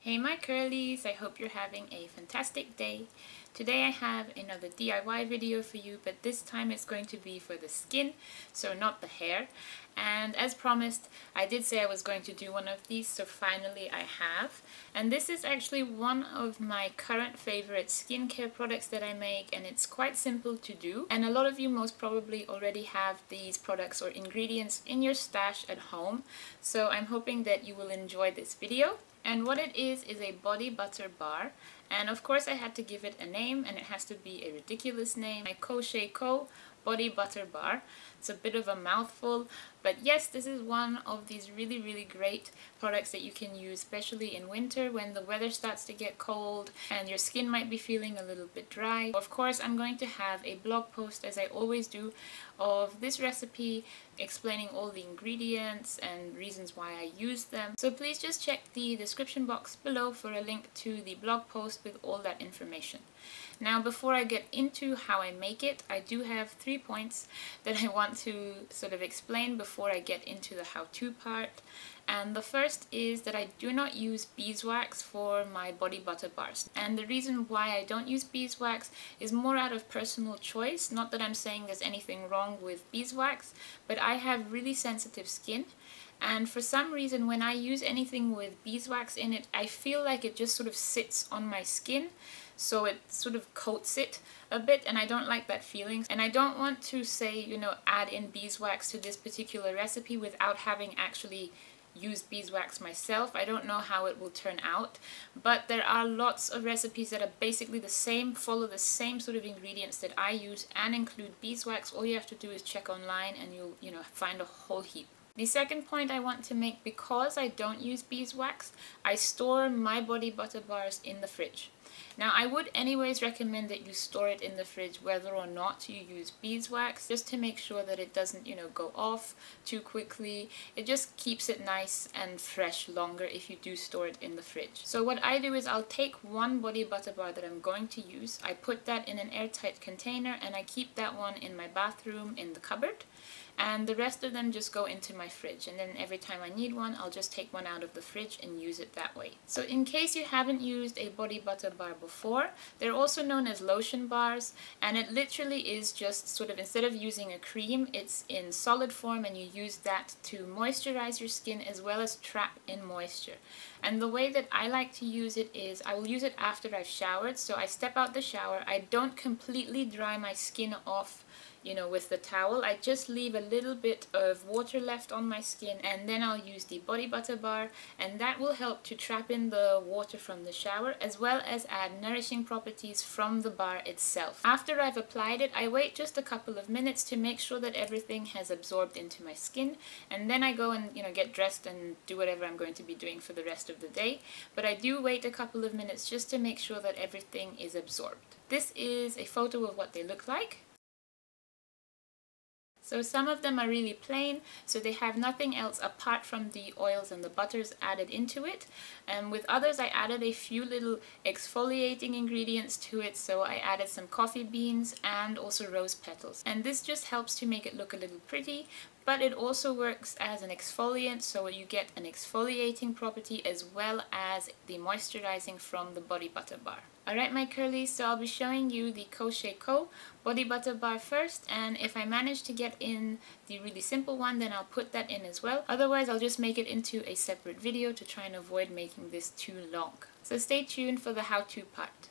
Hey my curlies, I hope you're having a fantastic day. Today I have another DIY video for you, but this time it's going to be for the skin, so not the hair. And as promised, I did say I was going to do one of these, so finally I have. And this is actually one of my current favorite skincare products that I make, and it's quite simple to do. And a lot of you most probably already have these products or ingredients in your stash at home, so I'm hoping that you will enjoy this video. And what it is a body butter bar, and of course I had to give it a name, and it has to be a ridiculous name. My CoSheaCo Body Butter Bar. It's a bit of a mouthful, but yes, this is one of these really great products that you can use, especially in winter when the weather starts to get cold and your skin might be feeling a little bit dry. Of course, I'm going to have a blog post, as I always do, of this recipe explaining all the ingredients and reasons why I use them. So please just check the description box below for a link to the blog post with all that information. Now, before I get into how I make it, I do have 3 points that I want to sort of explain before I get into the how-to part. And the first is that I do not use beeswax for my body butter bars. And the reason why I don't use beeswax is more out of personal choice. Not that I'm saying there's anything wrong with beeswax, but I have really sensitive skin. And for some reason, when I use anything with beeswax in it, I feel like it just sort of sits on my skin. So it sort of coats it a bit, and I don't like that feeling. And I don't want to say, add in beeswax to this particular recipe without having actually used beeswax myself. I don't know how it will turn out, but there are lots of recipes that are basically the same, follow the same sort of ingredients that I use and include beeswax. All you have to do is check online and you'll find a whole heap. The second point I want to make, because I don't use beeswax, I store my body butter bars in the fridge. Now, I would anyways recommend that you store it in the fridge whether or not you use beeswax, just to make sure that it doesn't, go off too quickly. It just keeps it nice and fresh longer if you do store it in the fridge. So what I do is I'll take one body butter bar that I'm going to use, I put that in an airtight container, and I keep that one in my bathroom in the cupboard. And the rest of them just go into my fridge, and then every time I need one, I'll just take one out of the fridge and use it that way. So in case you haven't used a body butter bar before, they're also known as lotion bars, and it literally is just sort of, instead of using a cream, it's in solid form, and you use that to moisturize your skin as well as trap in moisture. And the way that I like to use it is I will use it after I've showered. So I step out the shower, I don't completely dry my skin off with the towel. I just leave a little bit of water left on my skin, and then I'll use the body butter bar, and that will help to trap in the water from the shower as well as add nourishing properties from the bar itself. After I've applied it, I wait just a couple of minutes to make sure that everything has absorbed into my skin, and then I go and get dressed and do whatever I'm going to be doing for the rest of the day. But I do wait a couple of minutes just to make sure that everything is absorbed. This is a photo of what they look like. So some of them are really plain, so they have nothing else apart from the oils and the butters added into it. And with others, I added a few little exfoliating ingredients to it. So I added some coffee beans and also rose petals. And this just helps to make it look a little pretty, but it also works as an exfoliant, so you get an exfoliating property as well as the moisturizing from the body butter bar. Alright my curlies, so I'll be showing you the CoSheaCo body butter bar first, and if I manage to get in the really simple one, then I'll put that in as well. Otherwise, I'll just make it into a separate video to try and avoid making this too long. So stay tuned for the how-to part.